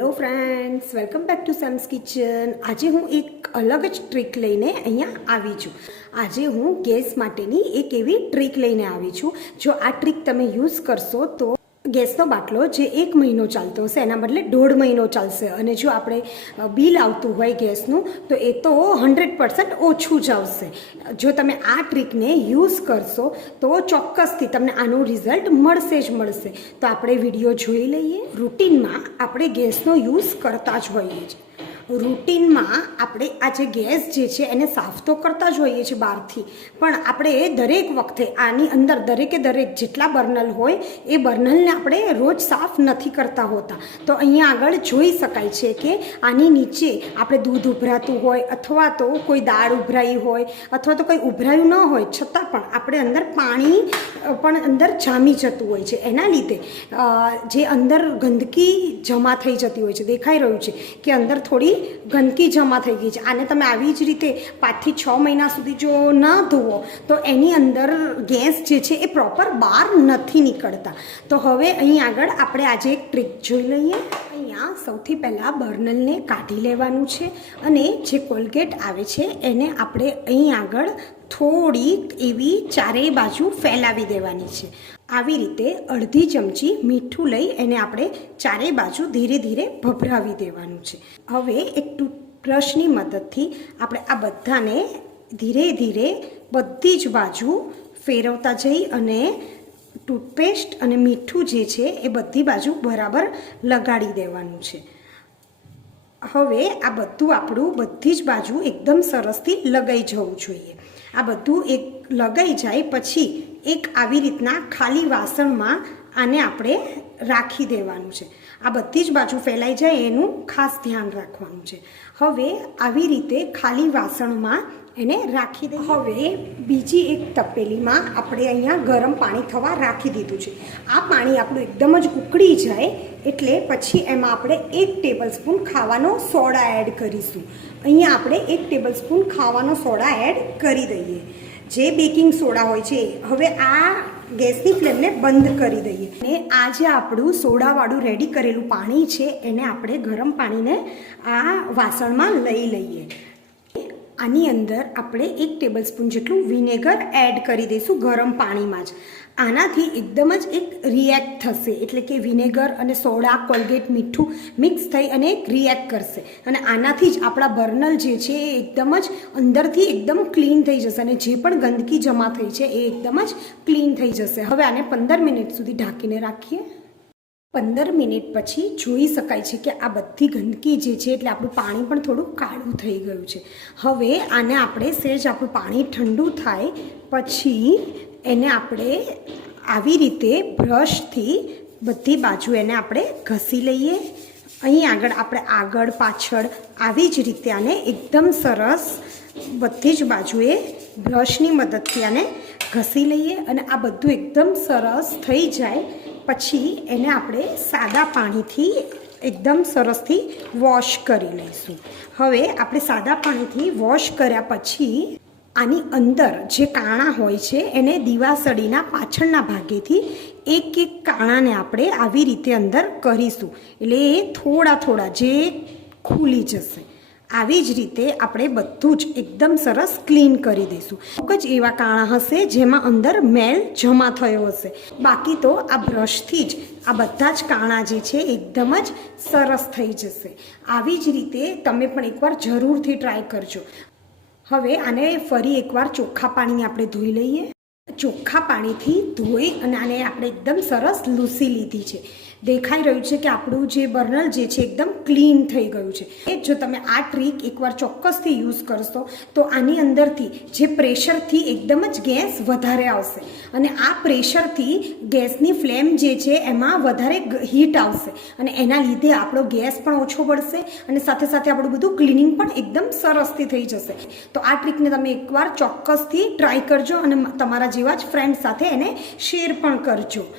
Hello friends welcome back to Sam's kitchen આજે હું એક અલગ જ ટ્રીક લઈને અહીંયા આવી છું. આજે હું ગેસ માટેની એક એવી ટ્રીક લઈને આવી છું. જો આ ટ્રીક તમે યુઝ કરશો તો ગેસનો બાટલો જે એક મહિનો ચાલતો હશે, એના બદલે દોઢ મહિનો ચાલશે. અને જો આપણે બિલ આવતું હોય ગેસનું, તો એ તો હંડ્રેડ પર્સન્ટ ઓછું જ આવશે. જો તમે આ ટ્રીકને યુઝ કરશો, તો ચોક્કસથી તમને આનું રિઝલ્ટ મળશે જ મળશે. તો આપણે વીડિયો જોઈ લઈએ. રૂટીનમાં આપણે ગેસનો યુઝ કરતા જ હોઈએ છીએ. રૂટીનમાં આપણે આ જે ગેસ જે છે એને સાફ તો કરતા જ હોઈએ છીએ બહારથી, પણ આપણે દરેક વખતે આની અંદર દરેકે દરેક જેટલા બર્નલ હોય, એ બર્નલને આપણે રોજ સાફ નથી કરતા હોતા. તો અહીંયા આગળ જોઈ શકાય છે કે આની નીચે આપણે દૂધ ઉભરાતું હોય અથવા તો કોઈ દાળ ઉભરાઈ હોય અથવા તો કંઈ ઉભરાયું ન હોય, છતાં પણ આપણે અંદર પાણી પણ અંદર જામી જતું હોય છે. એના લીધે જે અંદર ગંદકી જમા થઈ જતી હોય છે, દેખાઈ રહ્યું છે કે અંદર થોડી ગંદકી જમા થઈ ગઈ છે. આને તમે આવી જ રીતે પાંચથી છ મહિના સુધી જો ન ધોવો, તો એની અંદર ગેસ જે છે એ પ્રોપર બહાર નથી નીકળતા. તો હવે અહીં આગળ આપણે આજે એક ટ્રીક જોઈ લઈએ. અહીંયા સૌથી પહેલાં બર્નલને કાઢી લેવાનું છે અને જે કોલગેટ આવે છે એને આપણે અહીં આગળ થોડીક એવી ચારેય બાજુ ફેલાવી દેવાની છે. આવી રીતે અડધી ચમચી મીઠું લઈ એને આપણે ચારેય બાજુ ધીરે ધીરે ભભરાવી દેવાનું છે. હવે એક ટૂથબ્રશની મદદથી આપણે આ બધાને ધીરે ધીરે બધી જ બાજુ ફેરવતા જઈ અને ટૂથપેસ્ટ અને મીઠું જે છે એ બધી બાજુ બરાબર લગાડી દેવાનું છે. હવે આ બધું આપણું બધી જ બાજુ એકદમ સરસથી લગાઈ જવું જોઈએ. આ બધું એક લગાઈ જાય પછી એક આવી રીતના ખાલી વાસણમાં આને આપણે રાખી દેવાનું છે. આ બધી જ બાજુ ફેલાઈ જાય એનું ખાસ ધ્યાન રાખવાનું છે. હવે આવી રીતે ખાલી વાસણમાં એને રાખી દે હવે બીજી એક તપેલીમાં આપણે અહીંયા ગરમ પાણી થવા રાખી દીધું છે. આ પાણી આપણું એકદમ જ ઉકળી જાય એટલે પછી એમાં આપણે એક ટેબલ સ્પૂન ખાવાનો સોડા એડ કરીશું. અહીંયા આપણે એક ટેબલ સ્પૂન ખાવાનો સોડા એડ કરી દઈએ. જે બેકિંગ સોડા હોય છે. હવે આ ગેસની ફ્લેમને બંધ કરી દઈએ. અને આ જે આપણું સોડાવાળું રેડી કરેલું પાણી છે, એને આપણે ગરમ પાણીને આ વાસણમાં લઈ લઈએ. આની અંદર આપણે એક ટેબલ સ્પૂન જેટલું વિનેગર એડ કરી દઈશું ગરમ પાણીમાં જ. આનાથી એકદમ જ એક રિએક્ટ થશે. એટલે કે વિનેગર અને સોડા, કોલગેટ, મીઠું મિક્સ થઈ અને એક રિએક્ટ કરશે. અને આનાથી જ આપણા બર્નલ જે છે એ એકદમ જ અંદરથી એકદમ ક્લીન થઈ જશે અને જે પણ ગંદકી જમા થઈ છે એ એકદમ જ ક્લીન થઈ જશે. હવે આને પંદર મિનિટ સુધી ઢાંકીને રાખીએ. પંદર મિનિટ પછી જોઈ શકાય છે કે આ બધી ગંદકી જે છે એટલે આપણું પાણી પણ થોડું કાળું થઈ ગયું છે. હવે આને આપણે સહેજ આપણું પાણી ઠંડુ થાય પછી એને આપણે આવી રીતે બ્રશથી બધી બાજુ એને આપણે ઘસી લઈએ. અહીં આગળ આપણે આગળ પાછળ આવી જ રીતે આને એકદમ સરસ બધી જ બાજુએ બ્રશની મદદથી આને ઘસી લઈએ અને આ બધું એકદમ સરસ થઈ જાય પછી એને આપણે સાદા પાણીથી એકદમ સરસથી વોશ કરી લઈશું. હવે આપણે સાદા પાણીથી વોશ કર્યા પછી આની અંદર જે કાણા હોય છે, એને દીવાસળીના પાછળના ભાગેથી એક એક કાણાને આપણે આવી રીતે અંદર કરીશું. એટલે એ થોડા થોડા જે ખુલી જશે. આવી જ રીતે આપણે બધું જ એકદમ સરસ ક્લીન કરી દઈશું. અમુક જ એવા કાણા હશે જેમાં અંદર મેલ જમા થયો હશે. બાકી તો આ બ્રશથી જ આ બધા જ કાણા જે છે એકદમ જ સરસ થઈ જશે. આવી જ રીતે તમે પણ એકવાર જરૂરથી ટ્રાય કરજો. હવે આને ફરી એકવાર ચોખ્ખા પાણીને આપણે ધોઈ લઈએ. ચોખ્ખા પાણીથી ધોઈ અને આને આપણે એકદમ સરસ લૂસી લીધી છે. દેખાઈ રહ્યું છે કે આપણું જે બર્નલ જે છે એકદમ ક્લીન થઈ ગયું છે. એ જો તમે આ ટ્રીક એકવાર ચોક્કસથી યુઝ કરશો, તો આની અંદરથી જે પ્રેશરથી એકદમ જ ગેસ વધારે આવશે. અને આ પ્રેશરથી ગેસની ફ્લેમ જે છે એમાં વધારે હીટ આવશે. અને એના લીધે આપણો ગેસ પણ ઓછો પડશે અને સાથે સાથે આપણું બધું ક્લિનિંગ પણ એકદમ સરસથી થઈ જશે. તો આ ટ્રીકને તમે એકવાર ચોક્કસથી ટ્રાય કરજો અને તમારા જેવા જ ફ્રેન્ડ સાથે એને શેર પણ કરજો.